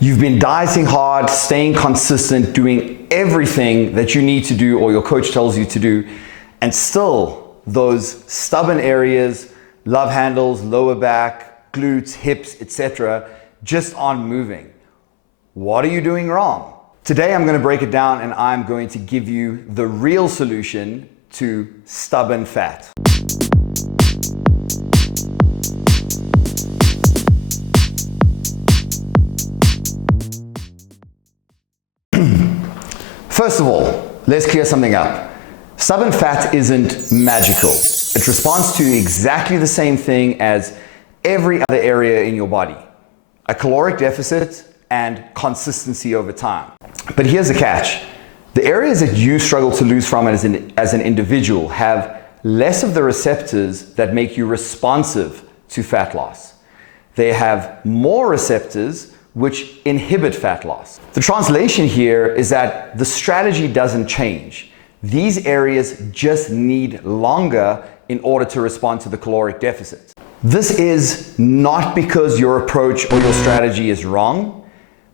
You've been dieting hard, staying consistent, doing everything that you need to do or your coach tells you to do, and still those stubborn areas, love handles, lower back, glutes, hips, etc., just aren't moving. What are you doing wrong? Today I'm going to break it down and I'm going to give you the real solution to stubborn fat. First of all, let's clear something up. Stubborn fat isn't magical. It responds to exactly the same thing as every other area in your body. A caloric deficit and consistency over time. But here's the catch. The areas that you struggle to lose from as an individual have less of the receptors that make you responsive to fat loss. They have more receptors which inhibit fat loss. The translation here is that the strategy doesn't change. These areas just need longer in order to respond to the caloric deficit. This is not because your approach or your strategy is wrong.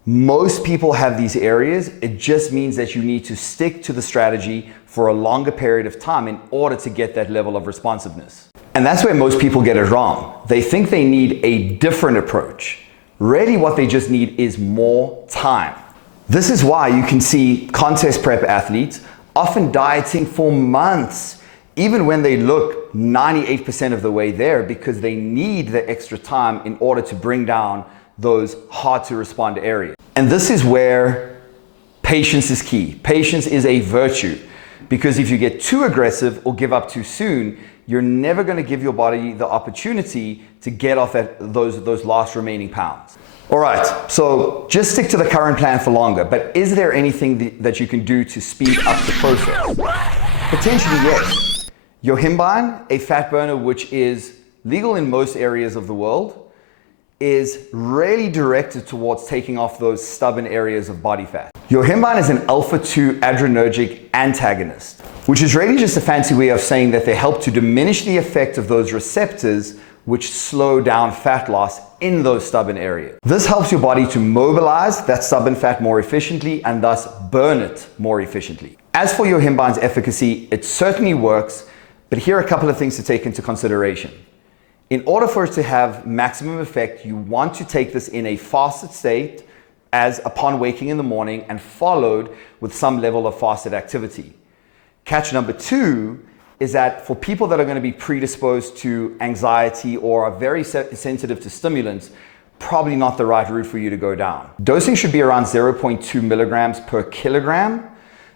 Most people have these areas. It just means that you need to stick to the strategy for a longer period of time in order to get that level of responsiveness. And that's where most people get it wrong. They think they need a different approach. Really, what they just need is more time. This is why you can see contest prep athletes often dieting for months, even when they look 98% of the way there, because they need the extra time in order to bring down those hard to respond areas. And this is where patience is key. Patience is a virtue, because if you get too aggressive or give up too soon, you're never going to give your body the opportunity to get off those last remaining pounds. All right, so just stick to the current plan for longer, but is there anything that you can do to speed up the process? Potentially, yes. Yohimbine, a fat burner which is legal in most areas of the world, is really directed towards taking off those stubborn areas of body fat. Yohimbine is an alpha-2 adrenergic antagonist, which is really just a fancy way of saying that they help to diminish the effect of those receptors which slow down fat loss in those stubborn areas. This helps your body to mobilize that stubborn fat more efficiently and thus burn it more efficiently. As for Yohimbine's efficacy, it certainly works, but here are a couple of things to take into consideration. In order for it to have maximum effect, you want to take this in a fasted state as upon waking in the morning and followed with some level of fasted activity. Catch number two is that for people that are going to be predisposed to anxiety or are very sensitive to stimulants, probably not the right route for you to go down. Dosing should be around 0.2 milligrams per kilogram.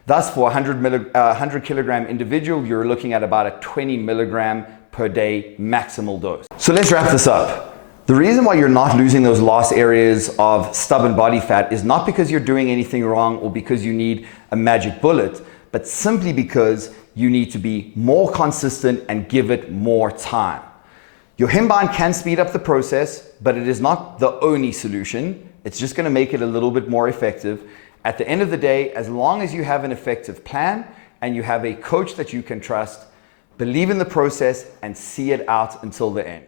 Thus, for a 100 kilogram individual, you're looking at about a 20 milligram per day maximal dose. So let's wrap this up. The reason why you're not losing those lost areas of stubborn body fat is not because you're doing anything wrong or because you need a magic bullet, but simply because you need to be more consistent and give it more time. Yohimbine can speed up the process, but it is not the only solution. It's just going to make it a little bit more effective. At the end of the day, as long as you have an effective plan and you have a coach that you can trust, believe in the process and see it out until the end.